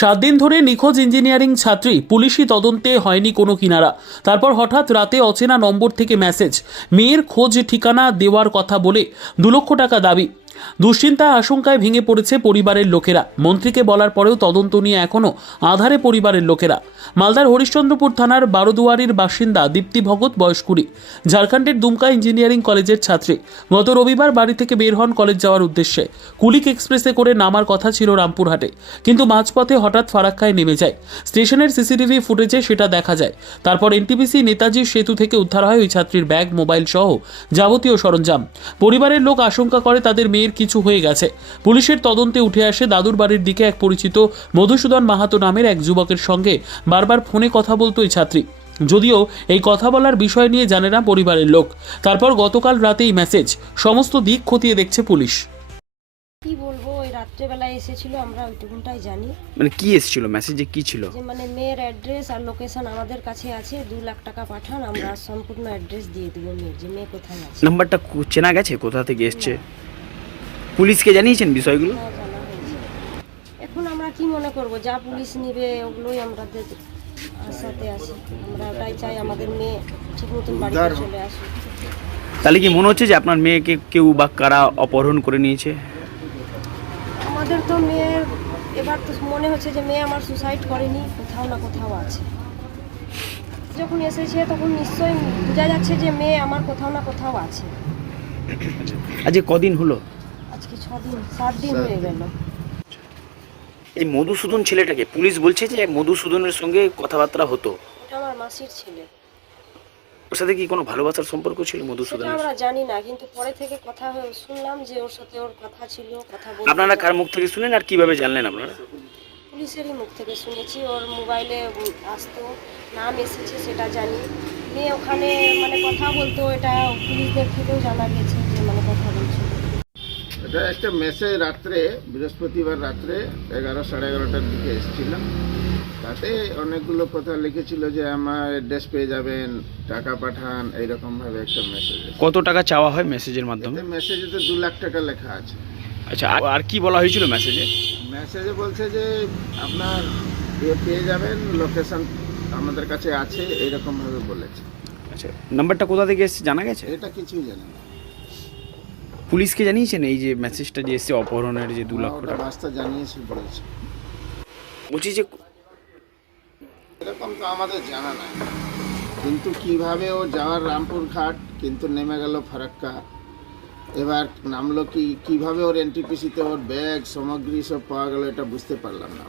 সাত দিন ধরে নিখোঁজ ইঞ্জিনিয়ারিং ছাত্রী, পুলিশি তদন্তে হয়নি কোনো কিনারা। তারপর হঠাৎ রাতে অচেনা নম্বর থেকে মেসেজ, মেয়ের খোঁজ ঠিকানা দেওয়ার কথা বলে দু লক্ষ টাকা দাবি। দুশ্চিন্তা আশঙ্কায় ভেঙে পড়েছে পরিবারের লোকেরা। মন্ত্রীকে বলার পরেও তদন্ত নিয়ে এখনও আধারে পরিবারের লোকেরা। মালদার হরিশ্চন্দ্রপুর থানার বারোদুয়ারির বাসিন্দা দীপ্তি ভগত বয়স ঝাড়খণ্ডের দুমকা ইঞ্জিনিয়ারিং কলেজের ছাত্রী। গত রবিবার বাড়ি থেকে বের হন কলেজ যাওয়ার উদ্দেশ্যে। কুলিক এক্সপ্রেসে করে নামার কথা ছিল রামপুরহাটে। কিন্তু মাঝপথে হঠাৎ ফারাক্কায় নেমে যায়। স্টেশনের সিসিটিভি ফুটেজে সেটা দেখা যায়। তারপর এনটিপিসি নেতাজি সেতু থেকে উদ্ধার হয় ওই ছাত্রীর ব্যাগ, মোবাইল সহ যাবতীয় সরঞ্জাম। পরিবারের লোক আশঙ্কা করে তাদের মেয়ের কিছু হয়ে গেছে। পুলিশের তদন্তে উঠে আসে দাদুর বাড়ির দিকে এক পরিচিত মধুসূদন মাহাতো নামের এক যুবকের সঙ্গে বারবার ফোনে কথা বলতো ওই ছাত্রী। যদিও এই কথা বলার বিষয় নিয়ে জানে না পরিবারের লোক। তারপর গতকাল রাতেই মেসেজ সমস্ত দিক খতিয়ে দেখছে পুলিশ। কি বলব ওই রাত্রেবেলায় এসেছিল আমরা ওইটুকুনটাই জানি। মানে কি এসেছিল? মেসেজে কি ছিল? যে মানে মেয়ের অ্যাড্রেস আর লোকেশন আমাদের কাছে আছে দু লাখ টাকা পাঠান আমরা সম্পূর্ণ অ্যাড্রেস দিয়ে দেবো মেয়ের যে মেয়ে কোথায় আছে। নাম্বারটা চেনা গেছে? কোথা থেকে এসছে? পুলিশকে জানিয়েছেন বিষয়গুলো। এখন আমরা কি মনে করব? যা পুলিশ নিবে ওগুলোই আমাদের আশাতে আছি। আমরা ওটাই চাই আমাদের মেয়ে ঠিক মতন বাড়িতে চলে আসুক। তাহলে কি মনে হচ্ছে যে আপনার মেয়েকে কেউ বা কারা অপহরণ করে নিয়েছে? আমাদের তো মেয়ের এবার তো মনে হচ্ছে যে মেয়ে আমার সুসাইড করেনি কোথাও না কোথাও আছে। যখন এসেছে তখন নিশ্চয়ই বোঝা যাচ্ছে যে মেয়ে আমার কোথাও না কোথাও আছে। আজকে কদিন হলো? আজকে ছ দিন সাত দিন হয়ে গেল। এই মধুসূদন ছেলেটাকে পুলিশ বলছে যে মধুসূদনের সঙ্গে কথাবার্তা হতো। এটা আমার মাসির ছেলে। ওর সাথে কি কোনো ভালোবাসার সম্পর্ক ছিল সেটা মধুসূদনের? আমরা জানি না কিন্তু পরে থেকে কথা শুনলাম যে ওর সাথে ওর কথা ছিল কথা বলতো। আপনারা কার মুখ থেকে শুনেন আর কীভাবে জানলেন আপনারা? পুলিশেরই মুখ থেকে শুনেছি ওর মোবাইলে আসতো নাম এসেছে সেটা জানি। মেয়ে ওখানে মানে কথা বলতো এটা পুলিশদের থেকেও জানা গেছে যে মানে কথা বলছিল এটা একটা মেসেজ রাত্রে বৃহস্পতিবার রাত্রে এগারো সাড়ে এগারোটার দিকে এসেছিলাম। তাতে অনেকগুলো কথা লিখেছিল যে আমার অ্যাড্রেস পেয়ে যাবেন টাকা পাঠান এইরকমভাবে একটা মেসেজ কত টাকা চাওয়া হয় মেসেজের মাধ্যমে? মেসেজে তো দু লাখ টাকা লেখা আছে। আচ্ছা আর- কি বলা হয়েছিল মেসেজে মেসেজে বলছে যে আপনার পেয়ে যাবেন লোকেশন আমাদের কাছে আছে এইরকমভাবে বলেছে। আচ্ছা নাম্বারটা কোথা থেকে এসেছে জানা গেছে? এটা কিছুই জানা পুলিশকে জানিয়েছেন এই যে মেসেজটা যে এসেছে অপহরণের যে দু লক্ষ টাকা? বাস্তা জানিয়েছে বলেছে। বলছি যে এরকম তো আমাদের জানা নাই। কিন্তু কীভাবে ও যাওয়ার রামপুর ঘাট কিন্তু নেমে গেল ফারাক্কা। এবার নামলো কি কীভাবে ওর এনটিপিসিতে ওর ব্যাগ সামগ্রী সব পাওয়া গেল এটা বুঝতে পারলাম না।